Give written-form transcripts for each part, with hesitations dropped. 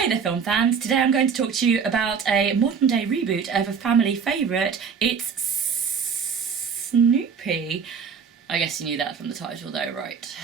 Hey there film fans, today I'm going to talk to you about a modern day reboot of a family favourite. It's Snoopy. I guess you knew that from the title though, right?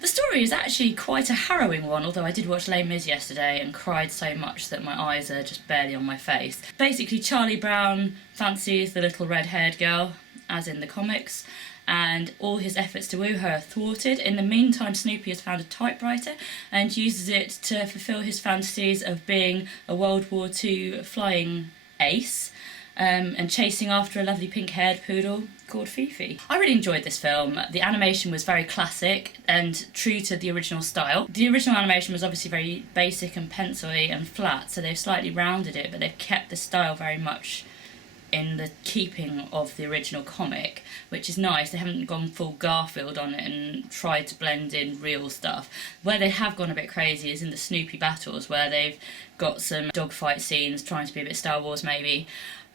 The story is actually quite a harrowing one, although I did watch Les Mis yesterday and cried so much that my eyes are just barely on my face. Basically, Charlie Brown fancies the little red-haired girl, as in the comics, and all his efforts to woo her are thwarted. In the meantime, Snoopy has found a typewriter and uses it to fulfil his fantasies of being a World War II flying ace and chasing after a lovely pink-haired poodle called Fifi. I really enjoyed this film. The animation was very classic and true to the original style. The original animation was obviously very basic and pencil-y and flat, so they've slightly rounded it, but they've kept the style very much in the keeping of the original comic, which is nice. They haven't gone full Garfield on it and tried to blend in real stuff. Where they have gone a bit crazy is in the Snoopy battles, where they've got some dogfight scenes trying to be a bit Star Wars maybe.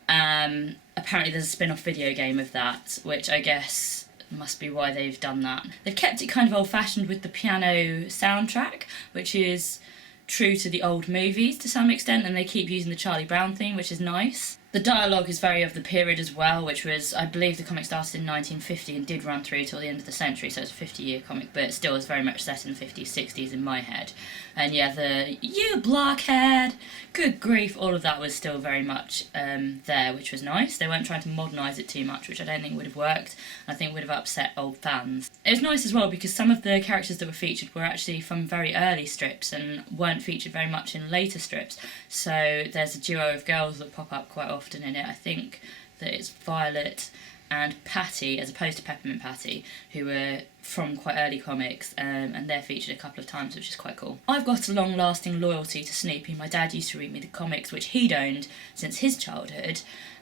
Apparently there's a spin-off video game of that, which I guess must be why they've done that. They've kept it kind of old-fashioned with the piano soundtrack, which is true to the old movies to some extent, and they keep using the Charlie Brown theme, which is nice. The dialogue is very of the period as well, which was, I believe the comic started in 1950 and did run through till the end of the century, so it's a 50-year comic, but it still is very much set in the 50s, 60s in my head. And yeah, the "you blockhead," good grief, all of that was still very much there, which was nice. They weren't trying to modernise it too much, which I don't think would have worked. I think would have upset old fans. It was nice as well because some of the characters that were featured were actually from very early strips and weren't featured very much in later strips. So there's a duo of girls that pop up quite often in it. I think that it's Violet and Patty, as opposed to Peppermint Patty, who were from quite early comics, and they're featured a couple of times, which is quite cool. I've got a long-lasting loyalty to Snoopy. My dad used to read me the comics, which he'd owned since his childhood,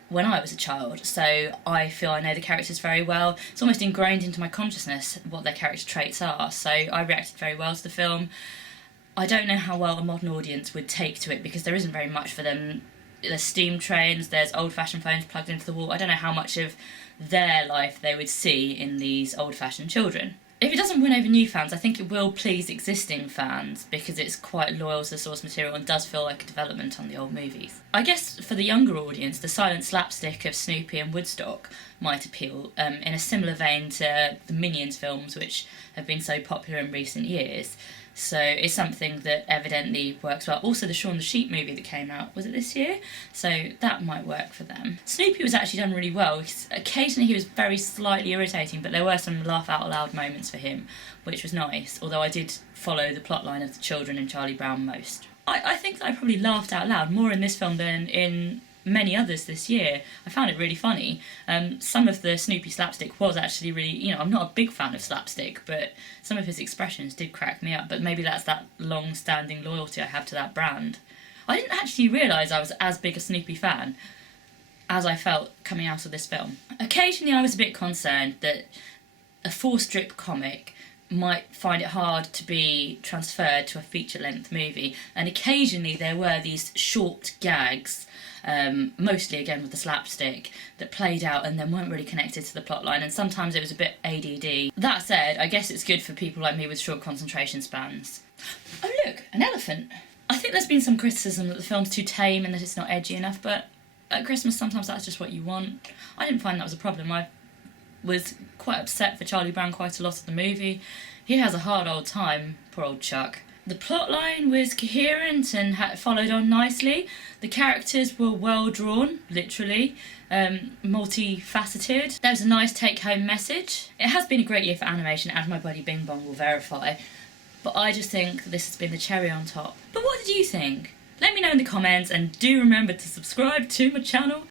when I was a child, so I feel I know the characters very well. It's almost ingrained into my consciousness what their character traits are, so I reacted very well to the film. I don't know how well a modern audience would take to it, because there isn't very much for them. There's steam trains, there's old-fashioned phones plugged into the wall. I don't know how much of their life they would see in these old-fashioned children. If it doesn't win over new fans, I think it will please existing fans because it's quite loyal to the source material and does feel like a development on the old movies. I guess for the younger audience, the silent slapstick of Snoopy and Woodstock might appeal in a similar vein to the Minions films, which have been so popular in recent years. So it's something that evidently works well. Also the Shaun the Sheep movie that came out, was it this year? So that might work for them. Snoopy was actually done really well. Occasionally he was very slightly irritating, but there were some laugh out loud moments for him, which was nice, although I did follow the plotline of the children in Charlie Brown most. I think that I probably laughed out loud more in this film than in many others this year. I found it really funny. Some of the Snoopy slapstick was actually really, I'm not a big fan of slapstick, but some of his expressions did crack me up, but maybe that's that long-standing loyalty I have to that brand. I didn't actually realise I was as big a Snoopy fan as I felt coming out of this film. Occasionally I was a bit concerned that a 4-strip comic might find it hard to be transferred to a feature-length movie, and occasionally there were these short gags, mostly again with the slapstick, that played out and then weren't really connected to the plotline, and sometimes it was a bit ADD. That said, I guess it's good for people like me with short concentration spans. Oh look, an elephant! I think there's been some criticism that the film's too tame and that it's not edgy enough, but at Christmas sometimes that's just what you want. I didn't find that was a problem. I was quite upset for Charlie Brown quite a lot of the movie. He has a hard old time, poor old Chuck. The plotline was coherent and followed on nicely. The characters were well drawn, literally, multifaceted. There was a nice take-home message. It has been a great year for animation, as my buddy Bing Bong will verify, but I just think this has been the cherry on top. But what did you think? Let me know in the comments, and do remember to subscribe to my channel.